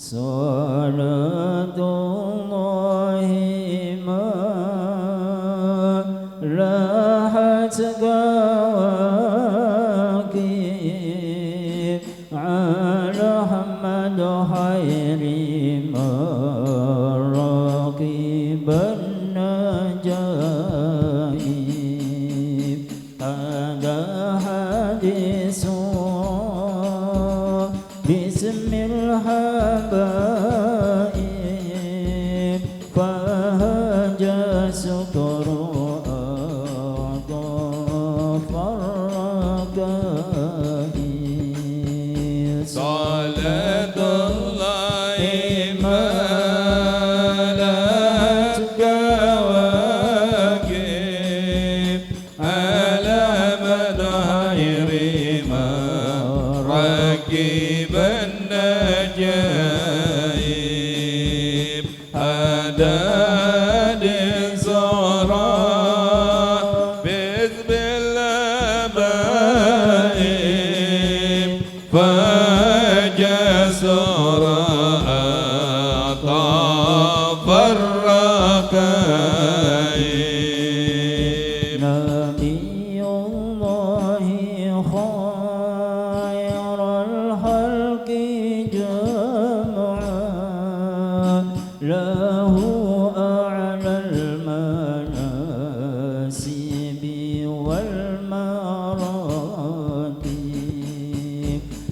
Salatullahi ma rahat gawakib ala Muhammad khairi maraqiban najaib. Ada hadis bismil habaib fahaja sukru atafarraqahi. Salatullahi malat kawakib ala madhairi maraqiban najaib. Ada di zara bismillah baib fajasura atafarraqaib. Nabiyullahi khairul khalqi jam'a lahu a'lal manasibi wal maratib.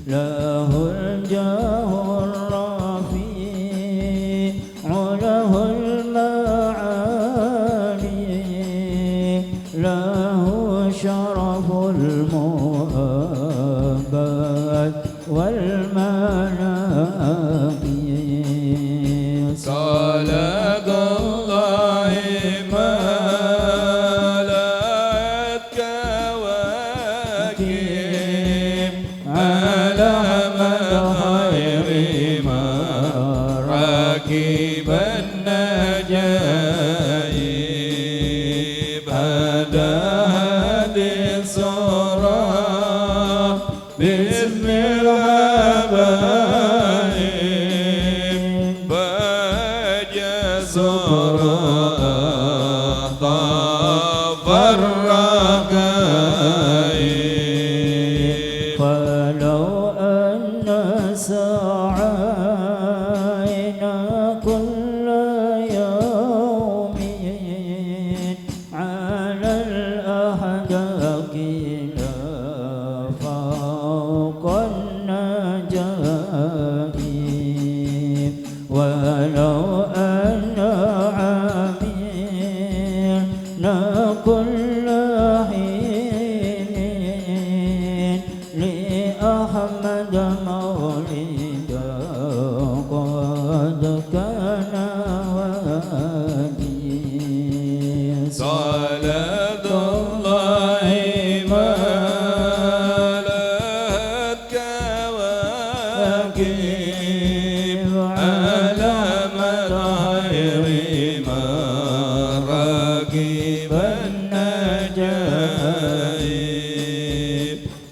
Lahul jahur rafi'u lahul ma'ali lahu syaraful mu'abad wal manaqib. Salatullahi malat kawakib ala madhairi maraqiban najaib. Ada hadis surah bismillah baib fajasura atafarraqaib. Falau anna sa'ayna kulla yawmin ala al-ahdaqi la fawqa an-najaib. Walau anna amilna kulla hinin li Ahmad mawlida qad kana wadi. Salatullahi malat kawakib ala madhairi maraqiban najaib.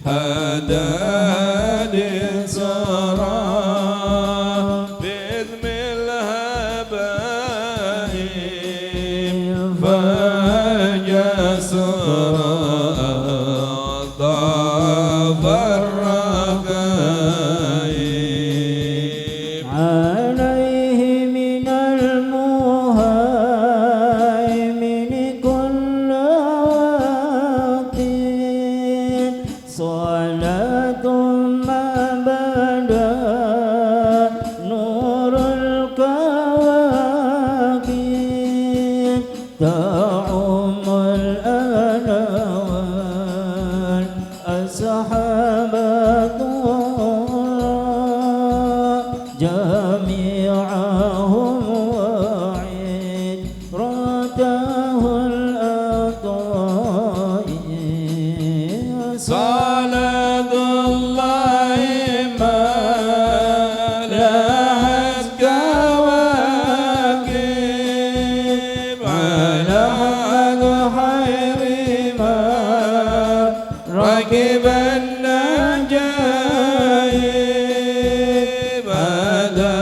Ada hadis surah bismillah baib fajasura atafarraqaib. Alaihi minal muhaimin kulla waqtin salatun ma bada nurul kawakib ta'umul anawal ashabatu jami'ahum wa'id ratahul ata'i. Salatullahi malat kawakib ala madhairi maraqiban najaib. Ada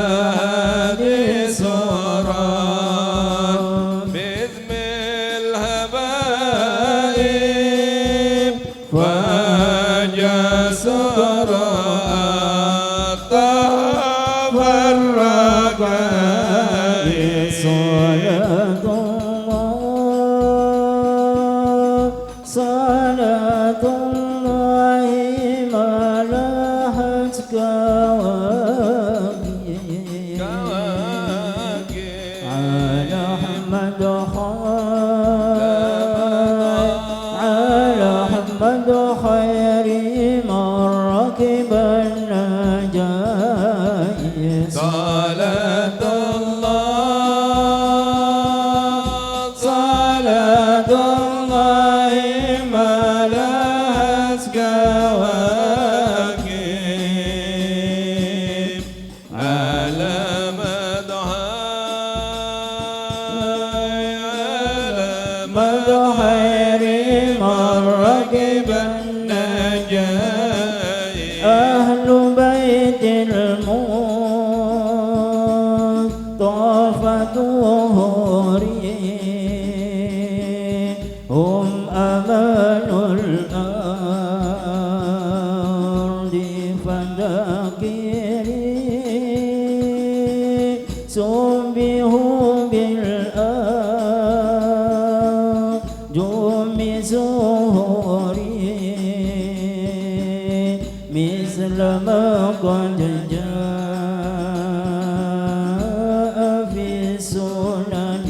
فرقا صلاة الله صلاة الله ملأت كواكب على أحمد على أحمد خير من ركب النجاة صلاة صلاة الله ملأت كواكب على مدح خير من ركب أهل بيت المصطفى طهوري هم أمان الأرض فذاكرين سبحوا بالأرجم زهوري مثل ما قد جاء في السنن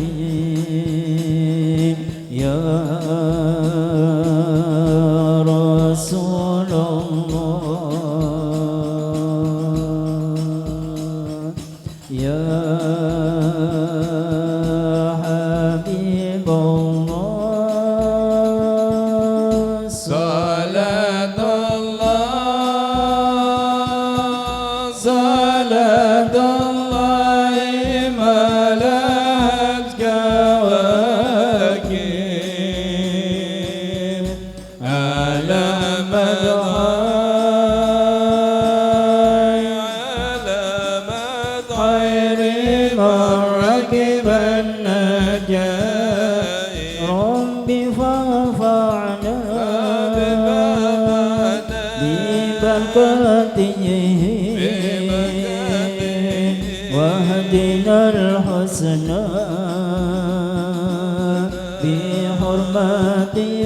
يا رسول الله يا حبيب الله صلاة صلاة الله ملأت كواكب على مدح خير من ركب النجاة رب فارفعنا ببركاته واهدنا الحسنى بحرمته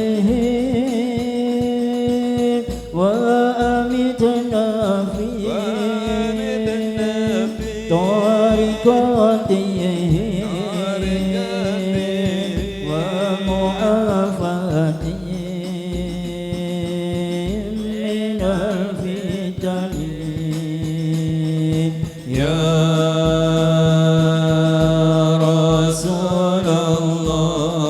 وأمتنا في طريقته ومعافاته من الفتن يا رسول الله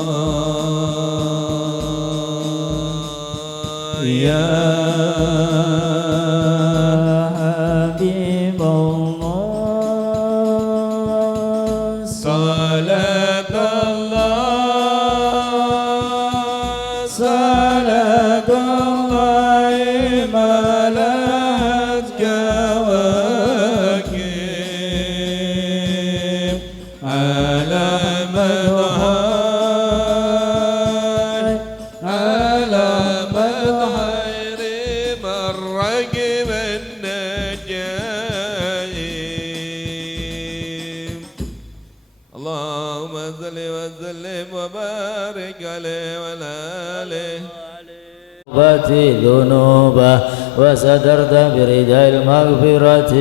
يا حبيب الله صلاة صلاة الله ملأت كواكب على مدح خير من ركب النجاة اللهم صل وسلم وبارك عليه وعلى آله ذنوبه وسترت برداء المغفرة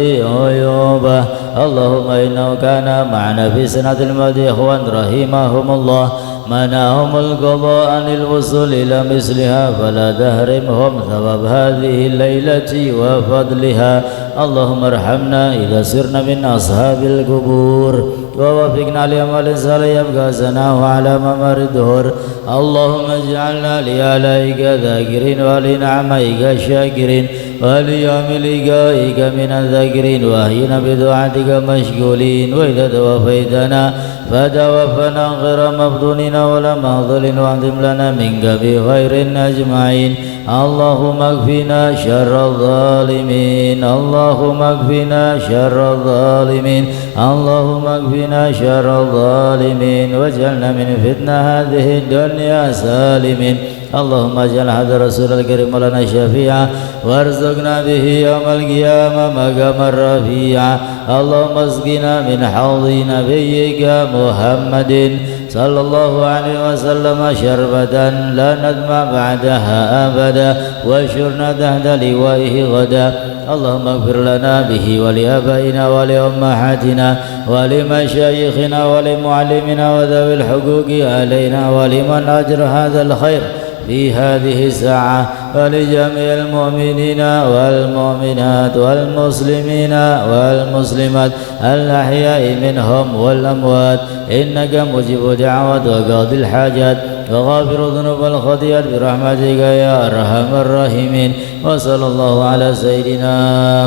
عيوبه اللهم إنه كان معنا في سنة الموت إخوان رحمهم الله منعهم القضاء عن الوصول إلى مثلها فلا تحرمهم ثواب هذه الليلة وفضلها اللهم ارحمنا إذا سرنا من أصحاب القبور ووفقنا لعمل صالح يبقى ثناؤه على ممر الدهور اللهم اجعلنا لآلائك ذاكرين ولنعمائك شاكرين وليوم لقائك من الذاكرين وأحينا بدعاتك مشغولين وإذا توفيتنا فتوفنا غير مفتونين ولا مهضلين واعظم لنا منك بخير أجمعين اللهم اكفنا شر الظالمين اللهم اكفنا شر الظالمين اللهم اكفنا شر الظالمين واجعلنا من فتنة هذه الدنيا سالمين اللهم اجعل هذا الرسول الكريم لنا شفيعا وارزقنا به يوم القيامة مقام الرفيع اللهم اسقنا من حوض نبيك محمد صلى الله عليه وسلم شربة لا نظمأ بعدها أبدا واشرنا تحت لوائه غدا اللهم اغفر لنا به ولآبائنا ولأمهاتنا ولمشايخنا ولمعلمنا وذوي الحقوق علينا ولمن أجر هذا الخير في هذه الساعة ولجميع المؤمنين والمؤمنات والمسلمين والمسلمات الأحياء منهم والأموات إنك مجيب دعوات وقاضي الحاجات وغافر الذنوب والخطيئات برحمتك يا أرحم الراحمين وصلى الله على سيدنا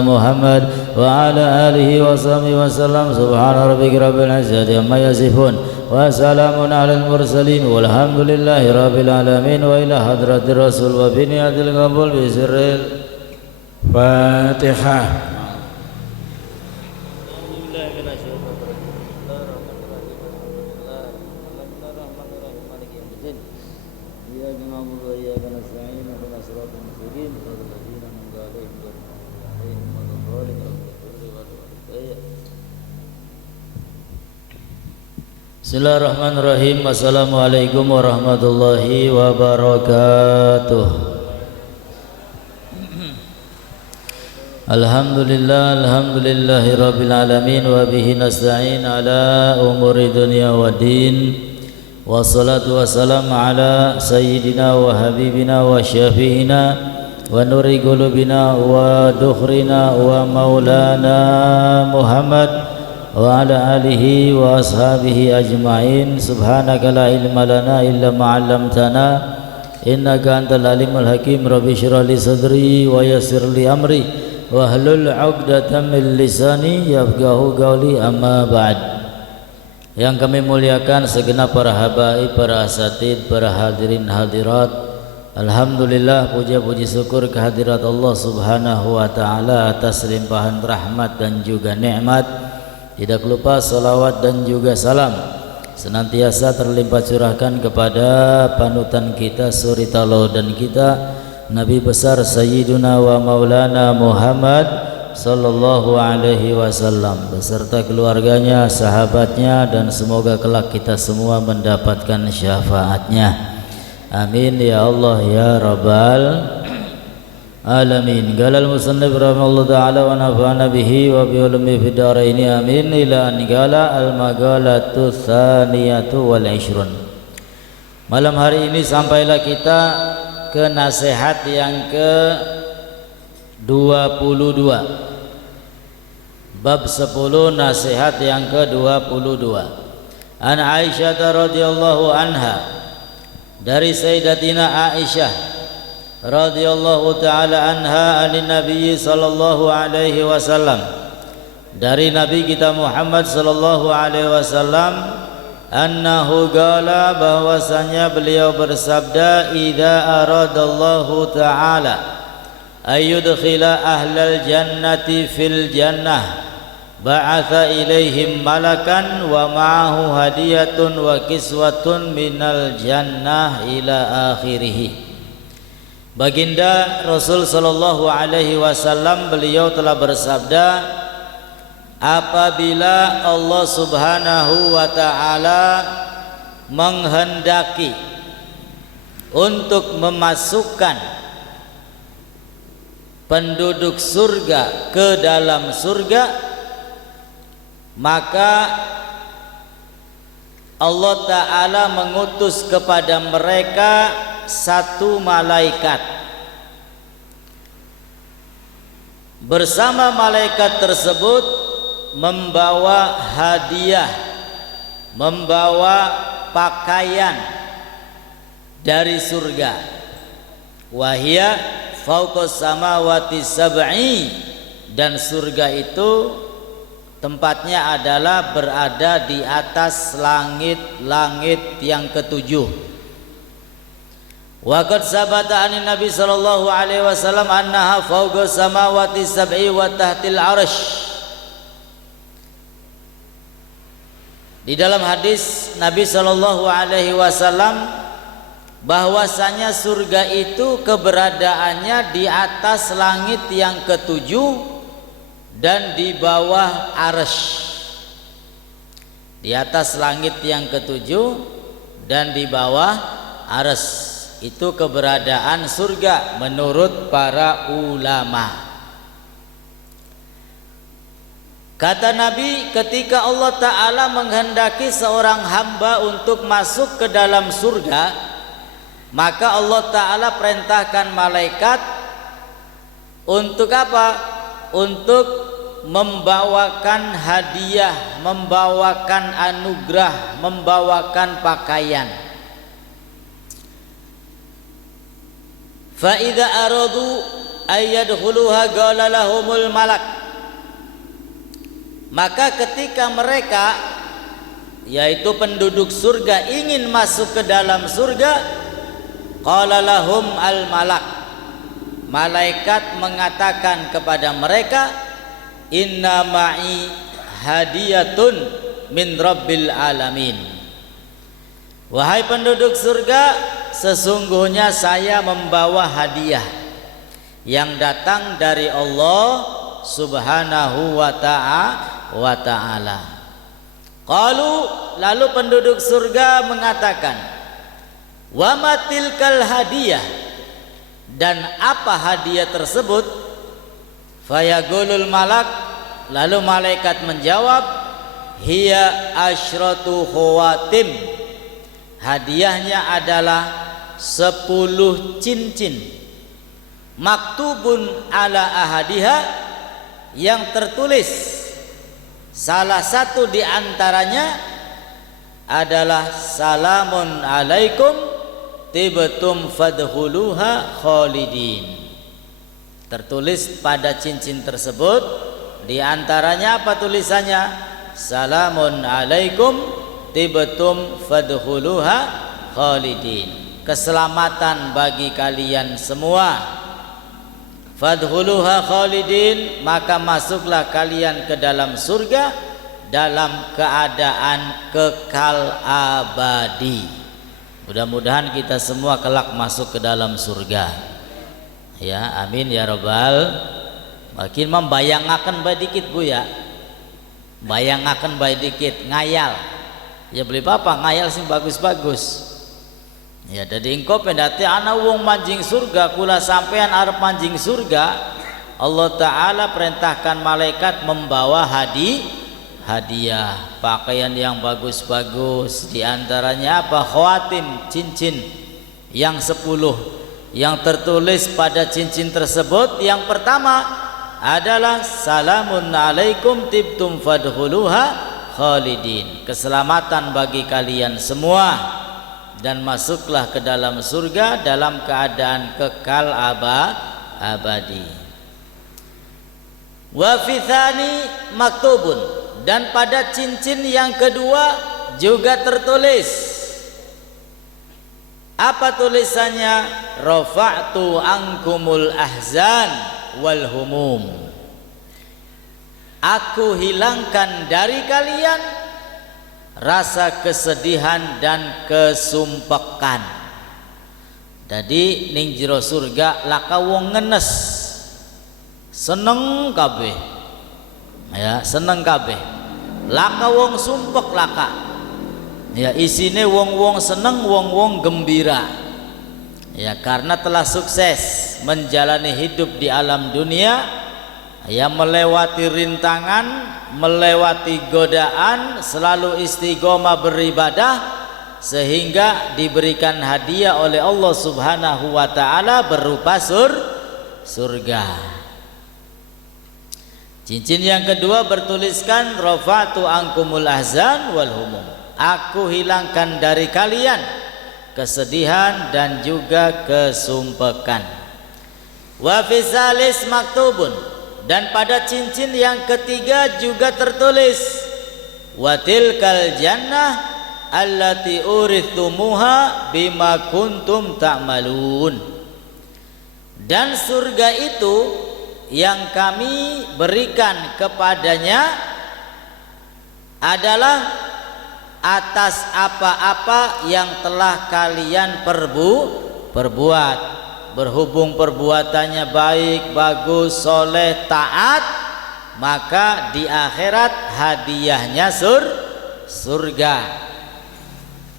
محمد وعلى آله وصحبه وسلم سبحان ربك رب العزة عما يصفون وسلام على المرسلين والحمد لله رب العالمين وإلى حضرة الرسول وبنية القبول بسر الفاتحة. Bismillahirrahmanirrahim. Assalamualaikum warahmatullahi wabarakatuh. Alhamdulillahi rabbil alamin wa bihi nasta'in ala umuri dunya wa din. Wassalatu wassalamu ala sayyidina wa habibina wa syafi'ina wa nuri qulubina wa dukhrina wa maulana Muhammad wa ala alihi wa ashabihi ajma'in. Subhanaka la ilma lana illa ma 'allamtana innaka antal alimul hakim. Rabbi shrah li sadri wa yassir li amri wa hlul 'uqdatam min lisani yafqahu qawli, amma ba'd. Yang kami muliakan segenap para habaib, para asatid, para hadirin hadirat, alhamdulillah, puja-puji syukur kehadirat Allah Subhanahu wa taala atas limpahan rahmat dan juga nikmat. Tidak lupa salawat dan juga salam senantiasa terlimpah curahkan kepada panutan kita, suri tauladan kita, Nabi besar Sayyiduna wa Maulana Muhammad sallallahu alaihi wasallam beserta keluarganya, sahabatnya, dan semoga kelak kita semua mendapatkan syafaatnya. Amin ya Allah ya Rabbal alamin. Qala al-musannif rahimahullah ta'ala wa nafa'ana bihi wa bi ulumi fid dharain amin. Ila an qala al-maqalatu tsaniyatu wal 20. Malam hari ini sampailah kita ke nasihat yang ke-22, bab 10, nasihat yang ke-22. An Aisyah radhiyallahu anha, dari Sayyidatina Aisyah radhiyallahu ta'ala anha, anin Nabi sallallahu alaihi wasallam, dari Nabi kita Muhammad sallallahu alaihi wasallam, annahu qala, bahwasanya beliau bersabda, idza aradallahu ta'ala ayyudkhila ahlal jannati fil jannah ba'atha ilaihim malakan wa ma'ahu hadiyatun wa kiswatun minal jannah ila akhirih. Baginda Rasul sallallahu alaihi wasallam beliau telah bersabda, apabila Allah Subhanahu wa taala menghendaki untuk memasukkan penduduk surga ke dalam surga, maka Allah Ta'ala mengutus kepada mereka satu malaikat. Bersama malaikat tersebut membawa hadiah, membawa pakaian dari surga. Wahia fauqas samawati sab'i, dan surga itu tempatnya adalah berada di atas langit-langit yang ketujuh. Wa qad sabata anin Nabi sallallahu alaihi wasallam annaha fawqa samawati sab'i wa tahtil arsh. Di dalam hadis Nabi sallallahu alaihi wasallam bahwasanya surga itu keberadaannya di atas langit yang ketujuh dan di bawah arsy. Di atas langit yang ketujuh dan di bawah arsy. Itu keberadaan surga menurut para ulama. Kata Nabi, ketika Allah Ta'ala menghendaki seorang hamba untuk masuk ke dalam surga, maka Allah Ta'ala perintahkan malaikat untuk apa? Untuk membawakan hadiah, membawakan anugerah, membawakan pakaian. Fa idza aradu ayyadkhuluha qala lahumul malak. Maka ketika mereka, yaitu penduduk surga, ingin masuk ke dalam surga, qala lahum al malak, malaikat mengatakan kepada mereka, inna ma'i hadiyatun min rabbil alamin. Wahai penduduk surga, sesungguhnya saya membawa hadiah yang datang dari Allah Subhanahu wa ta'ala. Qalu, lalu penduduk surga mengatakan, wa matilkal hadiah, dan apa hadiah tersebut? Fayaqulul malak, lalu malaikat menjawab, hiya asyratu khawatim, hadiahnya adalah 10 cincin, maktubun ala ahadiha, yang tertulis salah satu di antaranya adalah salamun alaikum tibtum fadkhuluha khalidin. Tertulis pada cincin tersebut di antaranya apa tulisannya? Salamun alaikum tibtum fadkhuluha khalidin. Keselamatan bagi kalian semua. Fadkhuluha khalidin, maka masuklah kalian ke dalam surga dalam keadaan kekal abadi. Mudah-mudahan kita semua kelak masuk ke dalam surga. Ya, amin ya rabbal. Makin membayangaken bae dikit Bu ya. Bayangaken bae dikit, ngayal. Ya beli apa ngayal sing bagus-bagus. Ya jadi engkau pendati ana wong manjing surga, kula sampean arep manjing surga, Allah Ta'ala perintahkan malaikat membawa hadiah, pakaian yang bagus-bagus, diantaranya apa? Khawatim, cincin yang 10, yang tertulis pada cincin tersebut yang pertama adalah salamun alaikum tibtum fadkhuluha khalidin, keselamatan bagi kalian semua dan masuklah ke dalam surga dalam keadaan kekal abadi. Wa fi tsani maktubun, dan pada cincin yang kedua juga tertulis, apa tulisannya? Rafa'tu ankumul ahzan wal humum, aku hilangkan dari kalian rasa kesedihan dan kesumpekan. Jadi ning jero surga laka wong ngenes, seneng kabeh. Ya, seneng kabeh. Laka wong sumpek laka. Ya, isine wong-wong seneng, wong-wong gembira. Ya, karena telah sukses menjalani hidup di alam dunia, ya melewati rintangan, melewati godaan, selalu istiqomah beribadah, sehingga diberikan hadiah oleh Allah Subhanahu wa Ta'ala berupa surga. Cincin yang kedua bertuliskan rafa'tu ankumul ahzan wal humum, aku hilangkan dari kalian kesedihan dan juga kesumpekan. Wa fi salis maktubun, dan pada cincin yang ketiga juga tertulis wa tilkal jannah allati urithumuha bima kuntum ta'malun, dan surga itu yang kami berikan kepadanya adalah atas apa-apa yang telah kalian perbuat. Berhubung perbuatannya baik, bagus, soleh, taat, maka di akhirat hadiahnya surga.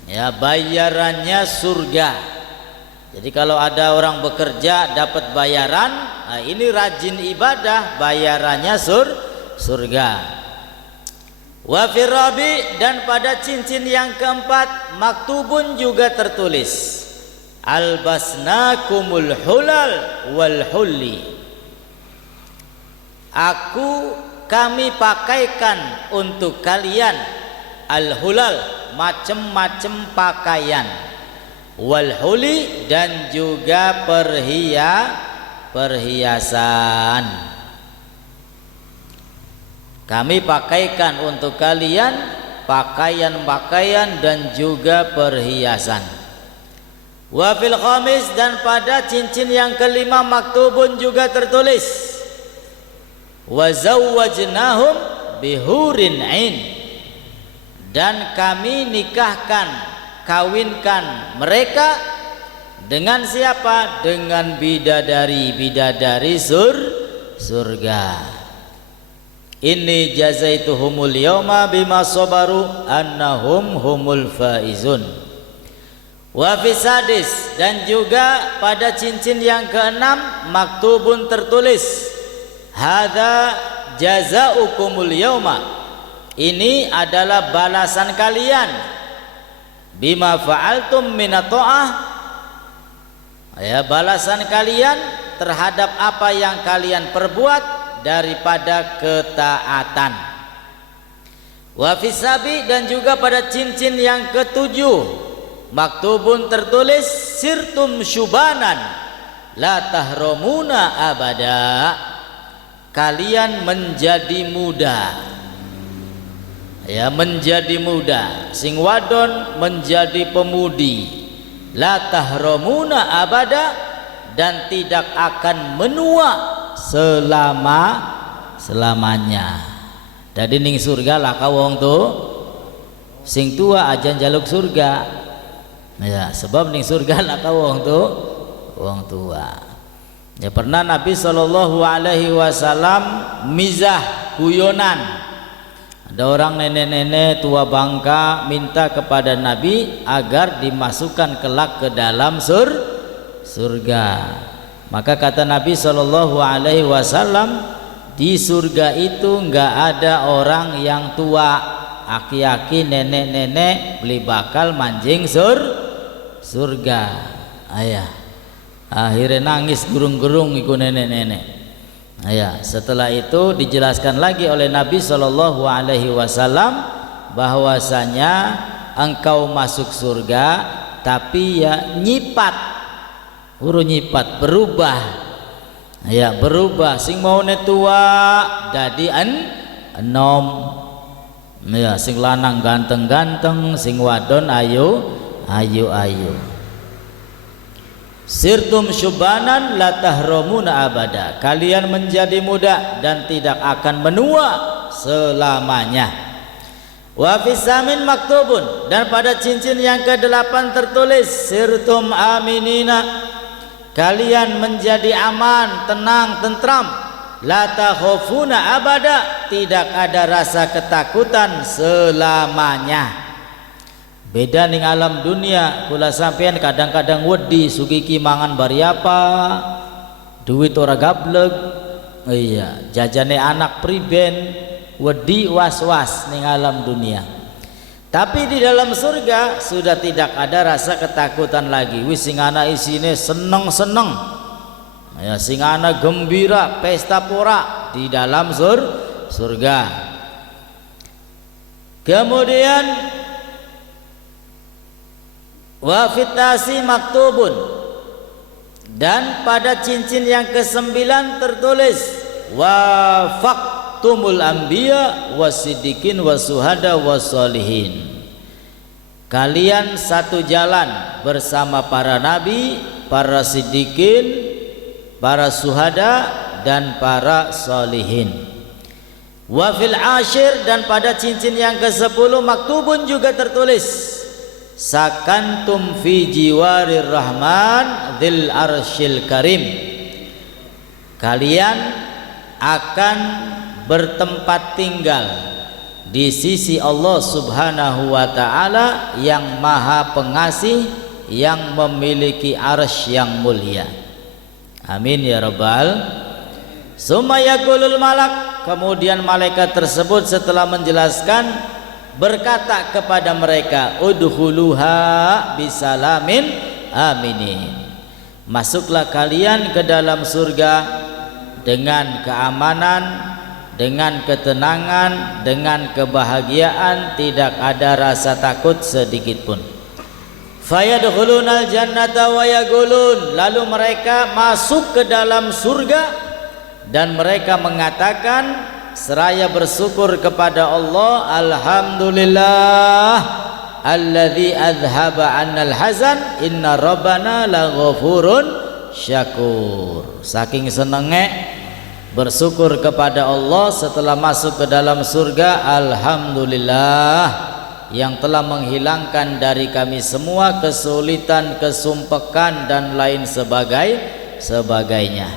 Ya, bayarannya surga. Jadi kalau ada orang bekerja dapat bayaran, nah ini rajin ibadah, bayarannya surga. Wa firabi, dan pada cincin yang keempat maktubun juga tertulis albasnakumul hulal wal hulli. Kami pakaikan untuk kalian al hulal, macam-macam pakaian, wal hulli, dan juga perhiasan. Kami pakaikan untuk kalian pakaian-pakaian dan juga perhiasan. Wa fil khamis, dan pada cincin yang kelima maktubun juga tertulis wa zawwajnahum bihurin ain, dan kami nikahkan, kawinkan mereka dengan siapa? Dengan bidadari surga. Inni jazaituhumul yawma bima sabaru annahum humul faizun. Wa fisadis, dan juga pada cincin yang keenam maktubun tertulis hadza jazaukumul yawma, ini adalah balasan kalian, bima fa'altum minat ta'ah, ya, balasan kalian terhadap apa yang kalian perbuat daripada ketaatan. Wa fisabi, dan juga pada cincin yang ketujuh maktubun tertulis sirtum syubanan la tahromuna abada, kalian menjadi muda, ya, menjadi muda, sing wadon menjadi pemudi, la tahromuna abada, dan tidak akan menua selamanya. Jadi ning surga lah kawong tuh sing tua aja jaluk surga, ya, sebab ning surga lah kawong tuh wong tua. Ya, pernah Nabi SAW mizah guyonan. Ada orang nenek-nenek tua bangka minta kepada Nabi agar dimasukkan kelak ke dalam surga. Maka kata Nabi SAW, di surga itu enggak ada orang yang tua, aki-aki, nenek-nenek beli bakal manjing surga. Ayah, akhirnya nangis gerung-gerung ikut nenek-nenek. Ayah, setelah itu dijelaskan lagi oleh Nabi SAW bahwasanya engkau masuk surga, tapi ya nyipat, urun nyipat, berubah, ya, berubah, sing mau tua dadi enom, ya, sing lanang ganteng-ganteng, sing wadon ayu. Sirtum syubanan la tahromuna abada, kalian menjadi muda dan tidak akan menua selamanya. Wa fisamin maktubun, dan pada cincin yang ke-8 tertulis sirtum aminina, kalian menjadi aman, tenang, tentram, la takhofuna abada, tidak ada rasa ketakutan selamanya. Beda ning alam dunia, kula sampean kadang-kadang wedi sugiki mangan bari apa, duit ora gableg, iya, jajane anak priben, wedi was-was ning alam dunia. Tapi di dalam surga sudah tidak ada rasa ketakutan lagi. Wis sing ana isine seneng-seneng, ya, sing ana gembira, pesta pora di dalam surga. Kemudian wa fitasi maktubun, dan pada cincin yang ke-9 tertulis wafaqtumul anbiya wasiddiqin wasuhada wasolihin, kalian satu jalan bersama para nabi, para siddiqin, para suhada, dan para solihin. Wa fil ashir, dan pada cincin yang ke-10 maktubun juga tertulis sakantum fi jiwarir rahman dzil arsyil karim, kalian akan bertempat tinggal di sisi Allah Subhanahu wa taala yang Maha Pengasih, yang memiliki arsy yang mulia. Amin ya rabbal. Summa yaqulul malak, kemudian malaikat tersebut setelah menjelaskan berkata kepada mereka, udkhuluha bisalamin aminin, masuklah kalian ke dalam surga dengan keamanan, dengan ketenangan, dengan kebahagiaan, tidak ada rasa takut sedikit pun. Fayadkhulunal jannata wa yaqulun, lalu mereka masuk ke dalam surga dan mereka mengatakan seraya bersyukur kepada Allah, alhamdulillah alladzi azhaba 'annal hazan inna rabbana laghafurun syakur. Saking senenge bersyukur kepada Allah setelah masuk ke dalam surga, alhamdulillah yang telah menghilangkan dari kami semua kesulitan, kesumpekan dan lain sebagainya.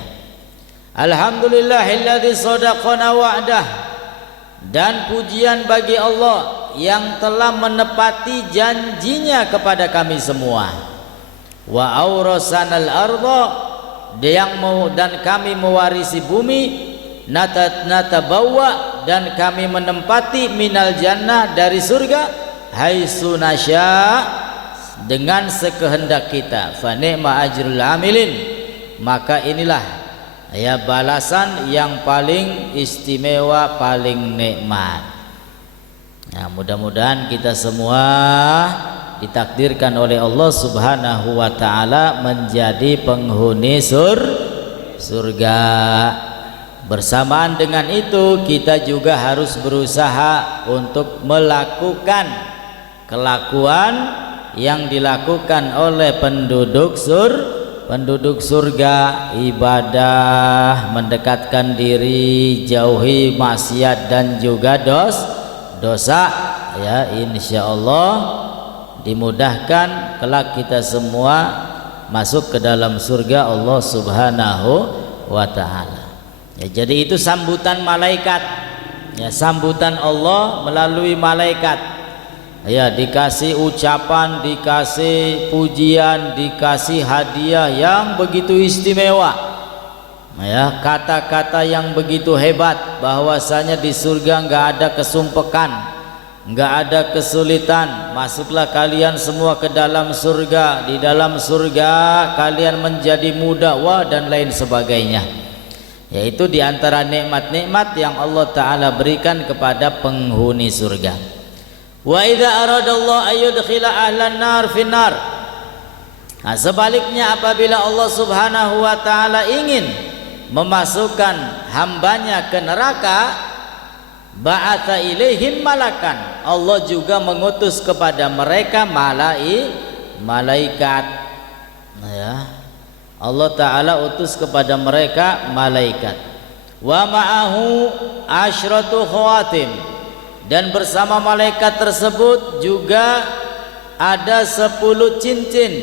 Alhamdulillahilladzi shadaqana wa'dah, dan pujian bagi Allah yang telah menepati janjinya kepada kami semua. Wa aurasanal arda, dan kami mewarisi bumi, natabawwa, dan kami menempati minal jannah, dari surga, haitsu nasya, dengan sekehendak kita. Fa ni'ma ajrul amilin, maka inilah ya balasan yang paling istimewa, paling nikmat. Nah, mudah-mudahan kita semua ditakdirkan oleh Allah Subhanahu wa taala menjadi penghuni surga. Bersamaan dengan itu kita juga harus berusaha untuk melakukan kelakuan yang dilakukan oleh penduduk surga, ibadah, mendekatkan diri, jauhi maksiat dan juga dosa, ya insyaallah dimudahkan kelak kita semua masuk ke dalam surga Allah Subhanahu wa taala. Ya, jadi itu sambutan malaikat, ya sambutan Allah melalui malaikat. Ya, dikasih ucapan, dikasih pujian, dikasih hadiah yang begitu istimewa. Ya, kata-kata yang begitu hebat bahwasanya di surga enggak ada kesumpekan, enggak ada kesulitan. Masuklah kalian semua ke dalam surga. Di dalam surga kalian menjadi muda, wah, dan lain sebagainya. Yaitu di antara nikmat-nikmat yang Allah taala berikan kepada penghuni surga. Wa idza aradallahu ayyudkhila ahlan nar finnar. Nah, sebaliknya apabila Allah Subhanahu wa taala ingin memasukkan hambanya ke neraka, ba'atha ilaihim malakan, Allah juga mengutus kepada mereka malaikat. Nah, ya, Allah taala utus kepada mereka malaikat. Wa ma'ahu asyratu khawatim, dan bersama malaikat tersebut juga ada 10 cincin.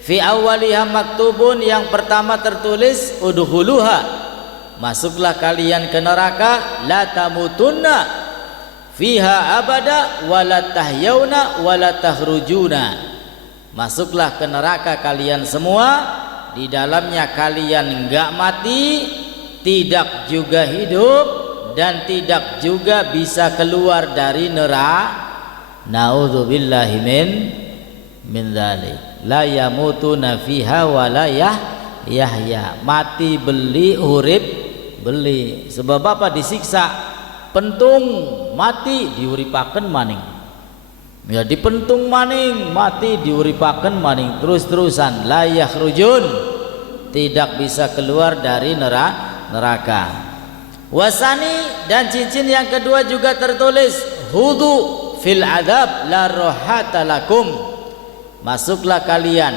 Fi awwaliha maktubun, yang pertama tertulis udkhuluha, masuklah kalian ke neraka, la tamutunna fiha abada wala tahyauna wala tahrujuna, masuklah ke neraka kalian semua, di dalamnya kalian enggak mati, tidak juga hidup, dan tidak juga bisa keluar dari neraka. Naudzubillahi min dzalik. La yamutuna fiha wa la yahya. Mati beli, urip beli. Sebab apa? Disiksa. Pentung mati diuripaken maning. Ya dipentung maning, mati diuripaken maning, terus-terusan. La yakhrujun, tidak bisa keluar dari neraka. Wasani, dan cincin yang kedua juga tertulis hudu fil adab la rohata lakum, masuklah kalian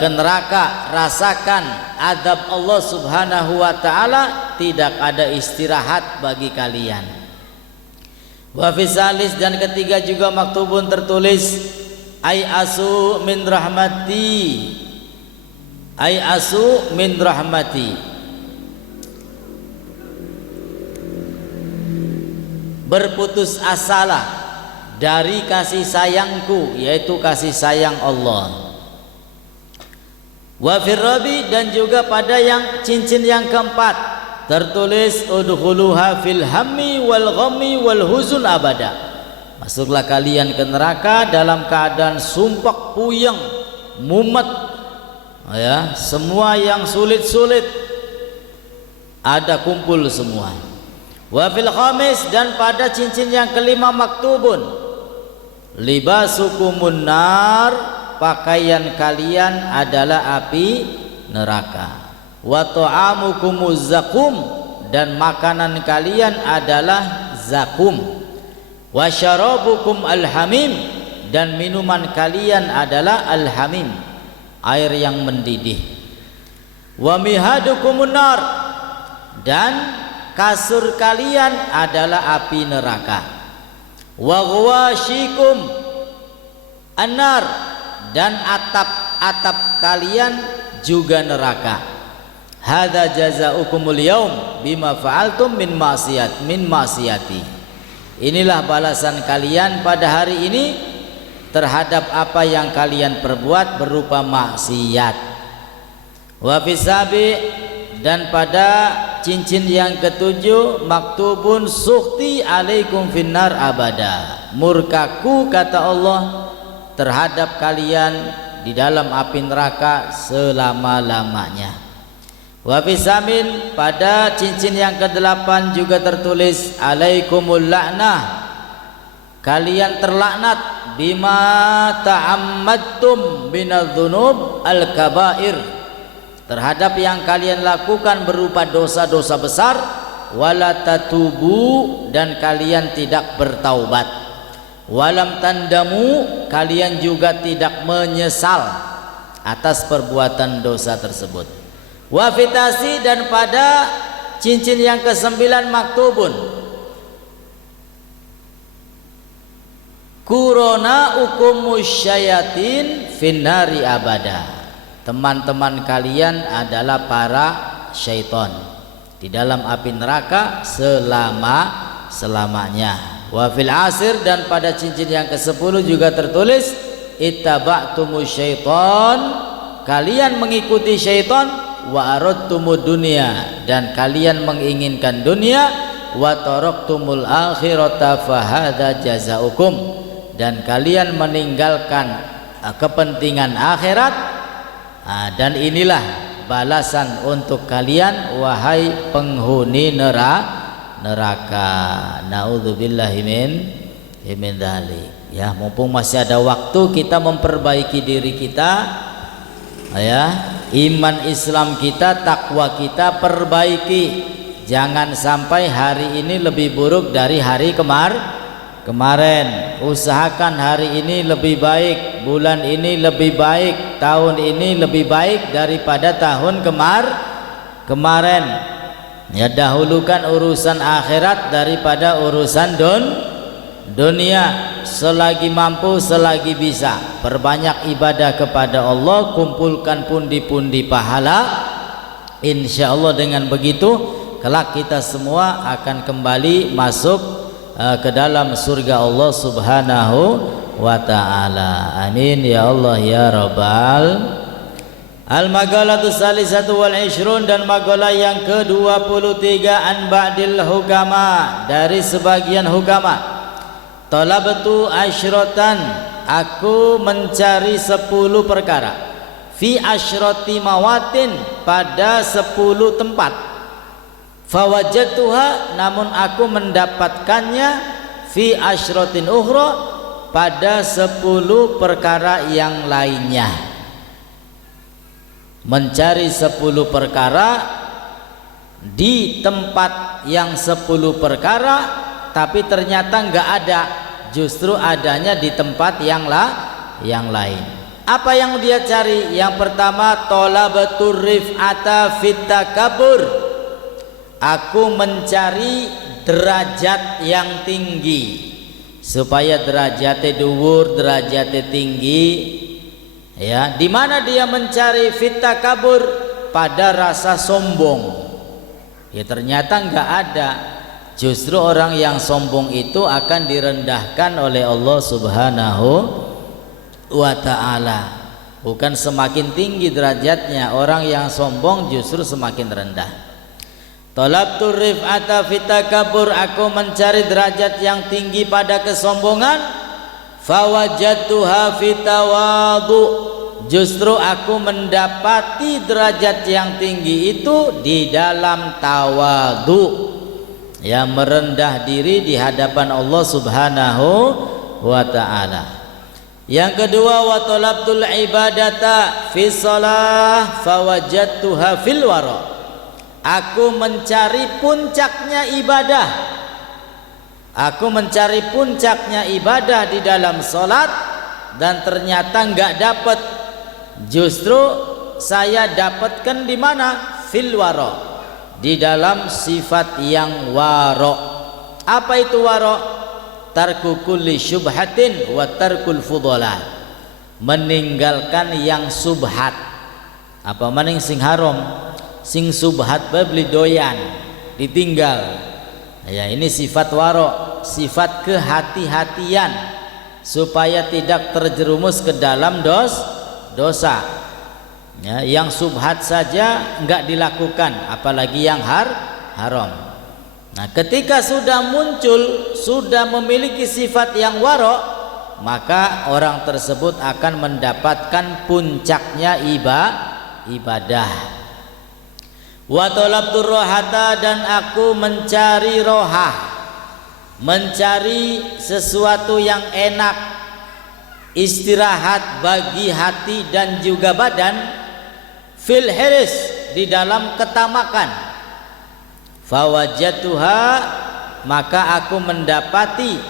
ke neraka, rasakan adab Allah Subhanahu wa taala, tidak ada istirahat bagi kalian. Wa fi salis, dan ketiga juga maktubun tertulis ay asu min rahmati, ay asu min rahmati, berputus asalah dari kasih sayangku, yaitu kasih sayang Allah. Wa fir rabi, dan juga pada yang cincin yang keempat tertulis udkhuluha fil hammi wal ghammi wal huzun abada, masuklah kalian ke neraka dalam keadaan sumpek puyeng, mumet, ya, semua yang sulit-sulit ada kumpul semua. Wa fil khamis, dan pada cincin yang kelima maktubun libasukumun nar, pakaian kalian adalah api neraka. Wa ta'amukumuz zakum, dan makanan kalian adalah zakum. Wa syarabukum alhamim, dan minuman kalian adalah alhamim, air yang mendidih. Wa mihadukumun nar, dan kasur kalian adalah api neraka. Wa ghawashikum annar, dan atap-atap kalian juga neraka. Hadza jazaa'ukumul yaum bima fa'altum min ma'siyati. Inilah balasan kalian pada hari ini terhadap apa yang kalian perbuat berupa maksiat. Wa fisabi, dan pada cincin yang ketujuh maktubun sukhti alaikum finnar abada, murkaku kata Allah terhadap kalian di dalam api neraka selama-lamanya. Wa fisamin, pada cincin yang ke-8 juga tertulis alaikumul la'nah, kalian terlaknat bima ta'ammadtum minadz-dzunub al-kabair, terhadap yang kalian lakukan berupa dosa-dosa besar. Wala tatubu, dan kalian tidak bertaubat. Walam tandamu, kalian juga tidak menyesal atas perbuatan dosa tersebut. Wa fitasi, dan pada cincin yang ke-9 maktubun kurona ukumus syayatin finnari abada, teman-teman kalian adalah para syaitan di dalam api neraka selama-lamanya. Wa fil asir, dan pada cincin yang ke-10 juga tertulis ittaba'tumus syaitan, kalian mengikuti syaitan. Wa aradtumud dunya, dan kalian menginginkan dunia. Wa taraktumul akhirata fahadza jazaa'ukum, dan kalian meninggalkan kepentingan akhirat. Dan inilah balasan untuk kalian wahai penghuni neraka. Naudzubillahi min dzalik. Ya, mumpung masih ada waktu, kita memperbaiki diri kita, ya, iman Islam kita, takwa kita perbaiki. Jangan sampai hari ini lebih buruk dari hari kemarin. Usahakan hari ini lebih baik, bulan ini lebih baik, tahun ini lebih baik daripada tahun kemarin. Ya, dahulukan urusan akhirat daripada urusan dunia. Selagi mampu, selagi bisa, perbanyak ibadah kepada Allah, kumpulkan pundi-pundi pahala. Insya Allah dengan begitu kelak kita semua akan kembali masuk ke dalam surga Allah Subhanahu wa ta'ala. Amin ya Allah ya Rabbal. Al-Maghalatu Salisatu wal Ishrun, dan magalah yang ke-23 an ba'dil hukama, dari sebagian hukama. Talabtu asyratan, aku mencari 10 perkara. Fi asyrati mawatin, pada 10 tempat. Fawajadtuha, namun aku mendapatkannya. Fi asyratin ukhra, pada 10 perkara yang lainnya. Mencari 10 perkara di tempat yang 10 perkara, tapi ternyata enggak ada, justru adanya di tempat yang lain. Apa yang dia cari? Yang pertama, talabatur rif'ata fit takabur, Aku mencari derajat yang tinggi, supaya derajatnya dhuwur, derajatnya tinggi. Ya, di mana dia mencari fitakabur, pada rasa sombong. Ya ternyata enggak ada. Justru orang yang sombong itu akan direndahkan oleh Allah Subhanahu wa ta'ala. Bukan semakin tinggi derajatnya, orang yang sombong justru semakin rendah. Talabtu rif'ata fitakabur, aku mencari derajat yang tinggi pada kesombongan. Fawajadtuha fitawadu, justru aku mendapati derajat yang tinggi itu di dalam tawadu, ya merendah diri di hadapan Allah Subhanahu wa ta'ala. Yang kedua, wa talabtul ibadata fi shalah fawajadtuha fil wara, aku mencari puncaknya ibadah. Aku mencari puncaknya ibadah di dalam salat, dan ternyata enggak dapat. Justru saya dapatkan di mana? Fil wara, di dalam sifat yang wara. Apa itu wara? Tarku kulli syubhatin wa tarkul fudalat, meninggalkan yang subhat. Apa maning sing haram, sing subhat bae beli doyan, ditinggal. Ya, ini sifat wara, sifat kehati-hatian supaya tidak terjerumus ke dalam dosa. Ya, yang subhat saja enggak dilakukan, apalagi yang haram. Nah, ketika sudah muncul, sudah memiliki sifat yang wara, maka orang tersebut akan mendapatkan puncaknya ibadah. Wa talabtur rohata, dan aku mencari rohah, mencari sesuatu yang enak, istirahat bagi hati dan juga badan. Fil hiris, di dalam ketamakan. Fawajatuha, maka aku mendapati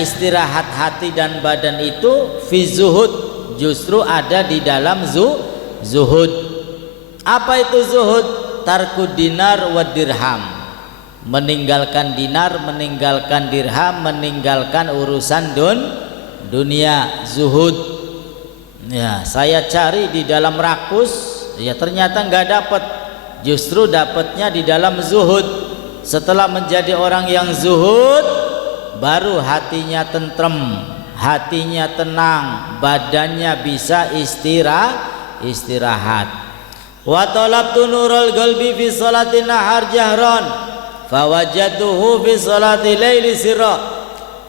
istirahat hati dan badan itu fi zuhud, justru ada di dalam zuhud. Apa itu zuhud? Tarku dinar wa dirham, meninggalkan dinar, meninggalkan dirham, meninggalkan urusan dunia. Zuhud. Ya, saya cari di dalam rakus, ya ternyata enggak dapat. Justru dapatnya di dalam zuhud. Setelah menjadi orang yang zuhud, baru hatinya tentrem, hatinya tenang, badannya bisa istirahat. Wa talabtu nurul qalbi fi salati nahar jahran fawajadtuhu fi salati laili sirra,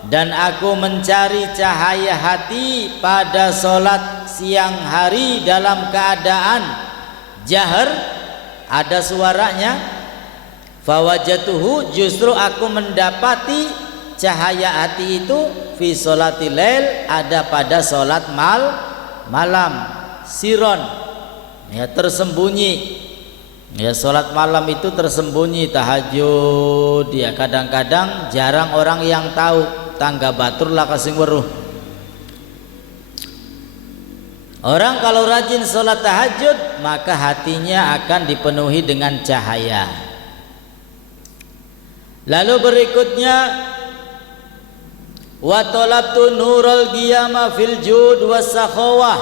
dan aku mencari cahaya hati pada salat siang hari dalam keadaan jahar, ada suaranya. Fawajadtuhu, justru aku mendapati cahaya hati itu fi salati lail, ada pada salat malam, siron, ya tersembunyi. Ya, salat malam itu tersembunyi, tahajud. Ya, kadang-kadang jarang orang yang tahu, tangga batur lah kasing weruh. Orang kalau rajin salat tahajud, maka hatinya akan dipenuhi dengan cahaya. Lalu berikutnya, wa talabtu nurul qiyamah fil jud was sakhawah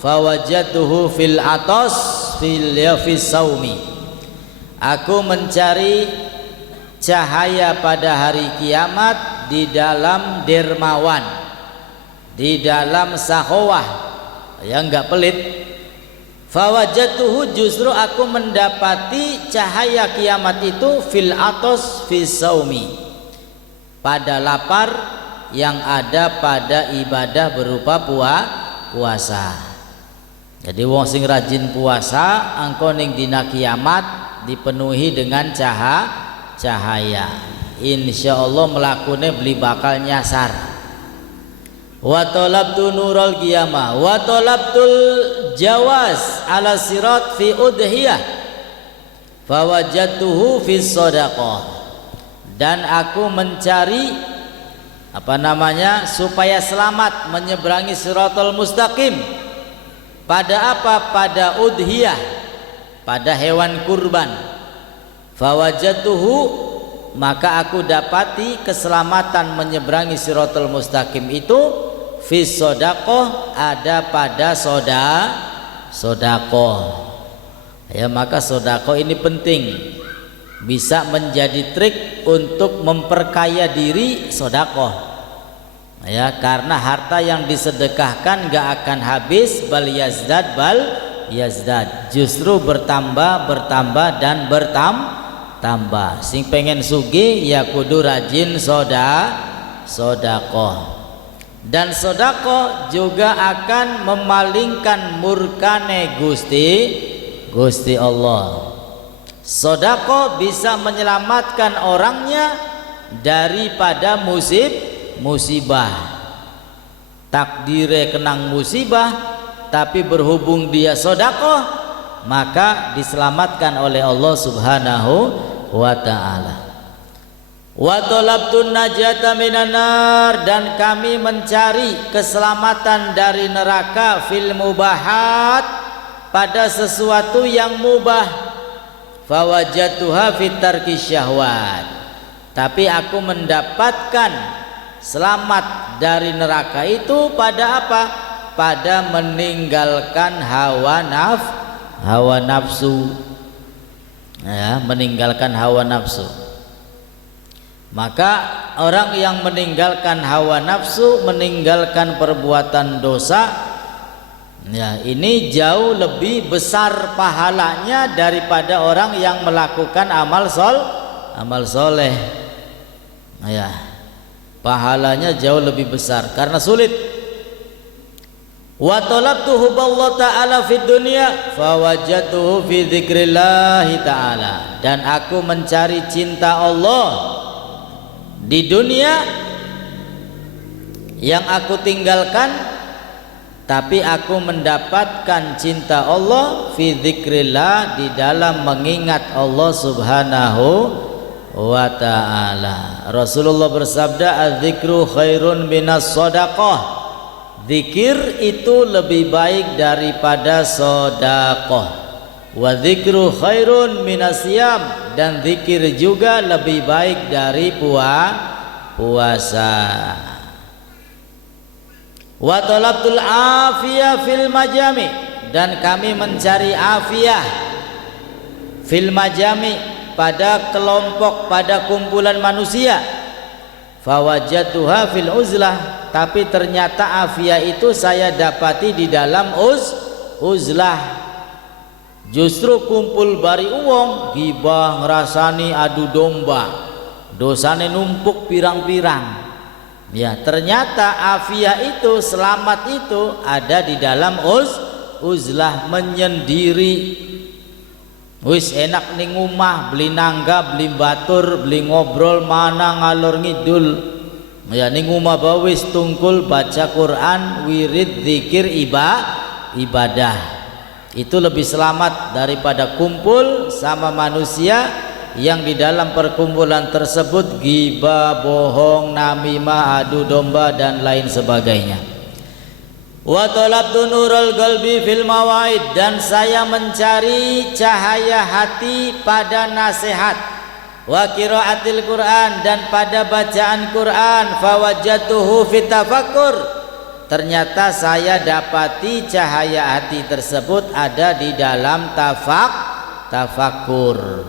fawajadtuhu fil atas fil saumi. Aku mencari cahaya pada hari kiamat di dalam dermawan, di dalam sakhawah, yang enggak pelit. Fawajadtuhu, justru aku mendapati cahaya kiamat itu fil atas fil saumi, pada lapar yang ada pada ibadah berupa puasa. Jadi wong sing rajin puasa, angko ning dina kiamat dipenuhi dengan cahaya. Insyaallah melakune beli bakal nyasar. Wa talabtu nurul qiyamah wa talabtul jawaz ala sirat fi udhiyah fawajadtuhu fi shadaqah, dan aku mencari supaya selamat menyeberangi siratal mustaqim. Pada apa? Pada udhiyah, pada hewan kurban. Fawajatuhu, maka aku dapati keselamatan menyeberangi Siratal Mustaqim itu fi shadaqah, ada pada sedekah. Ya, maka sedekah ini penting, bisa menjadi trik untuk memperkaya diri sedekah. Ya, karena harta yang disedekahkan gak akan habis, bal yazdad, justru bertambah dan bertambah. Sing pengen sugih ya kudu rajin sedekah. Dan sedekah juga akan memalingkan murkane Gusti Allah. Sedekah bisa menyelamatkan orangnya daripada musibah. Takdire kenang musibah, tapi berhubung dia sedekah, maka diselamatkan oleh Allah Subhanahu wa ta'ala. Wa talabtun najata minan nar, dan kami mencari keselamatan dari neraka fil mubahat, pada sesuatu yang mubah. Fawajatuha fit tarki syahwat, tapi aku mendapatkan selamat dari neraka itu pada apa? Pada meninggalkan hawa nafsu. Ya, meninggalkan hawa nafsu. Maka orang yang meninggalkan hawa nafsu, meninggalkan perbuatan dosa, ya, ini jauh lebih besar pahalanya daripada orang yang melakukan amal soleh. Ya, pahalanya jauh lebih besar karena sulit. Wa talabtu hubballah ta'ala fid dunya fawajatuhu fi dzikrillah ta'ala, dan aku mencari cinta Allah di dunia yang aku tinggalkan, tapi aku mendapatkan cinta Allah fi dzikrillah, di dalam mengingat Allah Subhanahu wa ta'ala. Rasulullah bersabda, "Az-dzikru khairun minas shadaqah." Zikir itu lebih baik daripada sedekah. Wa dzikru khairun minas siyam, dan zikir juga lebih baik dari puasa. Wa talabtul afiyah fil majami, dan kami mencari afiyah fil majami, pada kelompok, pada kumpulan manusia. Fawajatuha fil uzlah, tapi ternyata afiyah itu saya dapati di dalam uzlah. Justru kumpul bari uwong, gibah, ngerasani, adu domba, dosane numpuk pirang-pirang. Ya, ternyata afiyah itu, selamat itu ada di dalam uzlah, menyendiri. Wis enak ning omah, beli nangga, beli batur, beli ngobrol mana ngalor ngidul. Ya, ning omah bawis tungkul baca Quran, wirid, zikir, ibadah. Itu lebih selamat daripada kumpul sama manusia yang di dalam perkumpulan tersebut ghibah, bohong, namimah, adu domba dan lain sebagainya. Wa talabtu nurul qalbi fil mawaid, dan saya mencari cahaya hati pada nasihat. Wa qiraatil Quran, dan pada bacaan Quran. Fawajatuhu fit tafakkur, ternyata saya dapati cahaya hati tersebut ada di dalam tafakkur.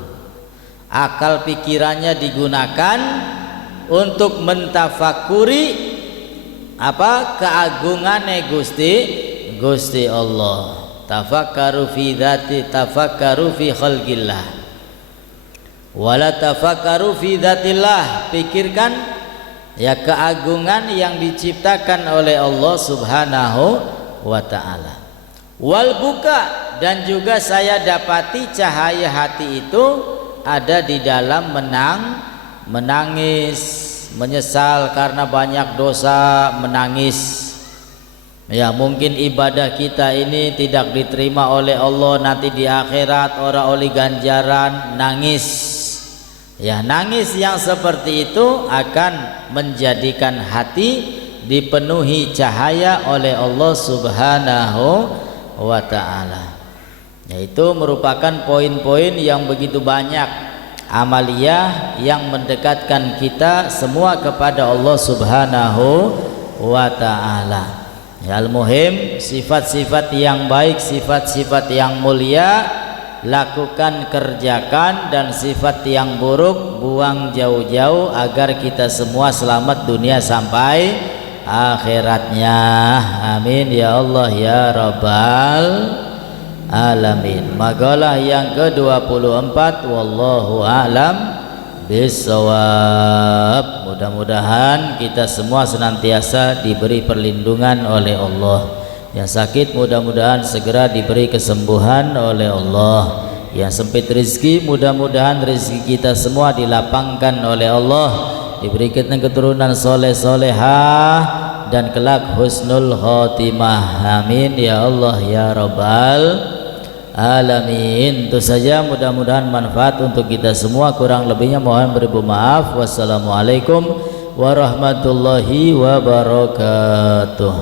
Akal pikirannya digunakan untuk mentafakuri apa? Keagungane Gusti Allah. Tafakkaru fi dzati, tafakkaru fi khalqillah, wala tafakkaru fi dzatillah. Pikirkan ya keagungan yang diciptakan oleh Allah Subhanahu wa ta'ala. Wal buka, dan juga saya dapati cahaya hati itu ada di dalam menangis, menyesal karena banyak dosa, menangis. Ya, mungkin ibadah kita ini tidak diterima oleh Allah nanti di akhirat, ora oleh ganjaran, nangis. Ya, nangis yang seperti itu akan menjadikan hati dipenuhi cahaya oleh Allah Subhanahu wa ta'ala. Yaitu merupakan poin-poin yang begitu banyak. amaliyah yang mendekatkan kita semua kepada Allah Subhanahu wa ta'ala. Ya, al-muhim sifat-sifat yang baik, sifat-sifat yang mulia lakukan, kerjakan, dan sifat yang buruk buang jauh-jauh agar kita semua selamat dunia sampai akhiratnya. Amin ya Allah ya Rabbal alamin. Makalah yang ke-24, wallahu a'lam bisawab. Mudah-mudahan kita semua senantiasa diberi perlindungan oleh Allah. Yang sakit mudah-mudahan segera diberi kesembuhan oleh Allah. Yang sempit rezeki mudah-mudahan rezeki kita semua dilapangkan oleh Allah, diberikan keturunan soleh solehah dan kelak husnul khotimah. Amin ya Allah ya Rabbal alamin. Itu saja, mudah-mudahan manfaat untuk kita semua. Kurang lebihnya mohon beribu maaf. Wassalamualaikum warahmatullahi wabarakatuh.